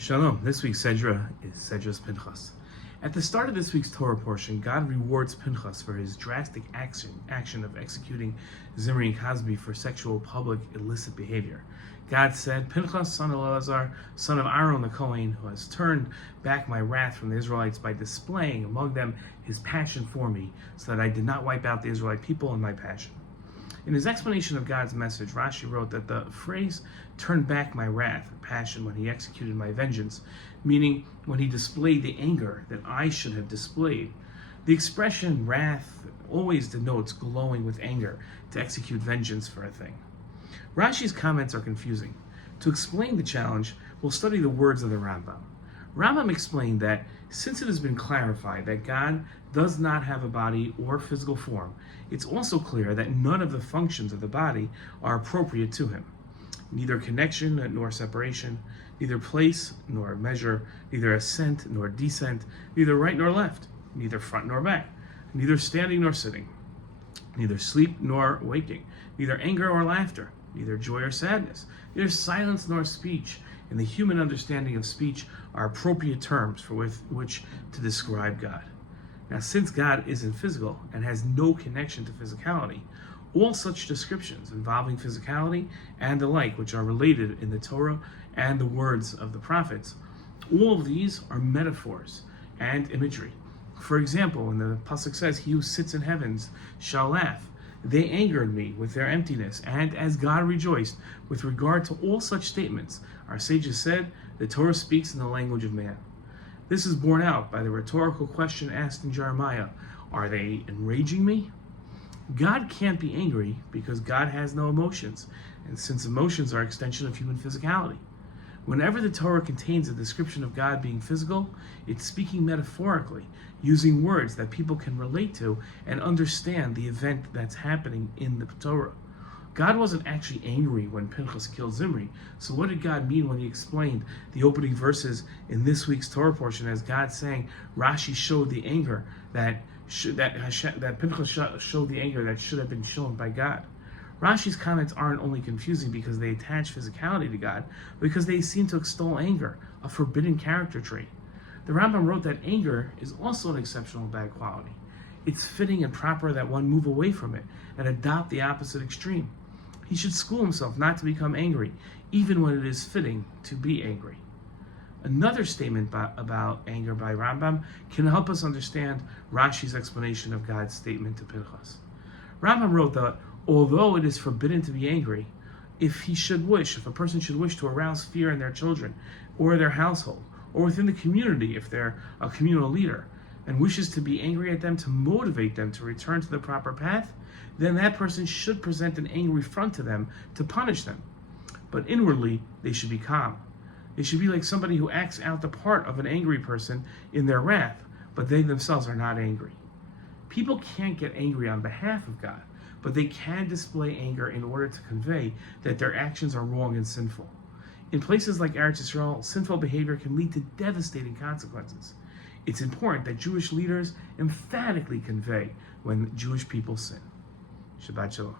Shalom. This week's Sedra is Sedra Pinchas. At the start of this week's Torah portion, God rewards Pinchas for his drastic action of executing Zimri and Cosby for sexual public illicit behavior. God said, "Pinchas, son of Eleazar, son of Aaron the Kohen, who has turned back my wrath from the Israelites by displaying among them his passion for me, so that I did not wipe out the Israelite people in my passion." In his explanation of God's message, Rashi wrote that the phrase "turned back my wrath" or passion when he executed my vengeance, meaning when he displayed the anger that I should have displayed. The expression wrath always denotes glowing with anger to execute vengeance for a thing. Rashi's comments are confusing. To explain the challenge, we'll study the words of the Rambam. Rambam explained that since it has been clarified that God does not have a body or physical form, it's also clear that none of the functions of the body are appropriate to him. Neither connection nor separation, neither place nor measure, neither ascent nor descent, neither right nor left, neither front nor back, neither standing nor sitting, neither sleep nor waking, neither anger or laughter, neither joy or sadness, neither silence nor speech, and the human understanding of speech are appropriate terms for which to describe God. Now, since God isn't physical and has no connection to physicality, all such descriptions involving physicality and the like, which are related in the Torah and the words of the prophets, all of these are metaphors and imagery. For example, when the pasuk says, "He who sits in heavens shall laugh," they angered me with their emptiness, and as God rejoiced. With regard to all such statements, our sages said, the Torah speaks in the language of man. This is borne out by the rhetorical question asked in Jeremiah, "Are they enraging me?" God can't be angry because God has no emotions, and since emotions are extension of human physicality. Whenever the Torah contains a description of God being physical, it's speaking metaphorically, using words that people can relate to and understand the event that's happening in the Torah. God wasn't actually angry when Pinchas killed Zimri, so what did God mean when he explained the opening verses in this week's Torah portion as God saying Rashi showed the anger that Pinchas showed the anger that should have been shown by God? Rashi's comments aren't only confusing because they attach physicality to God, but because they seem to extol anger, a forbidden character trait. The Rambam wrote that anger is also an exceptional bad quality. It's fitting and proper that one move away from it and adopt the opposite extreme. He should school himself not to become angry, even when it is fitting to be angry. Another statement about anger by Rambam can help us understand Rashi's explanation of God's statement to Pinchas. Rambam wrote that although it is forbidden to be angry, if a person should wish to arouse fear in their children or their household, or within the community if they're a communal leader, and wishes to be angry at them to motivate them to return to the proper path, then that person should present an angry front to them to punish them. But inwardly, they should be calm. They should be like somebody who acts out the part of an angry person in their wrath, but they themselves are not angry. People can't get angry on behalf of God, but they can display anger in order to convey that their actions are wrong and sinful. In places like Eretz Yisrael, sinful behavior can lead to devastating consequences. It's important that Jewish leaders emphatically convey when Jewish people sin. Shabbat Shalom.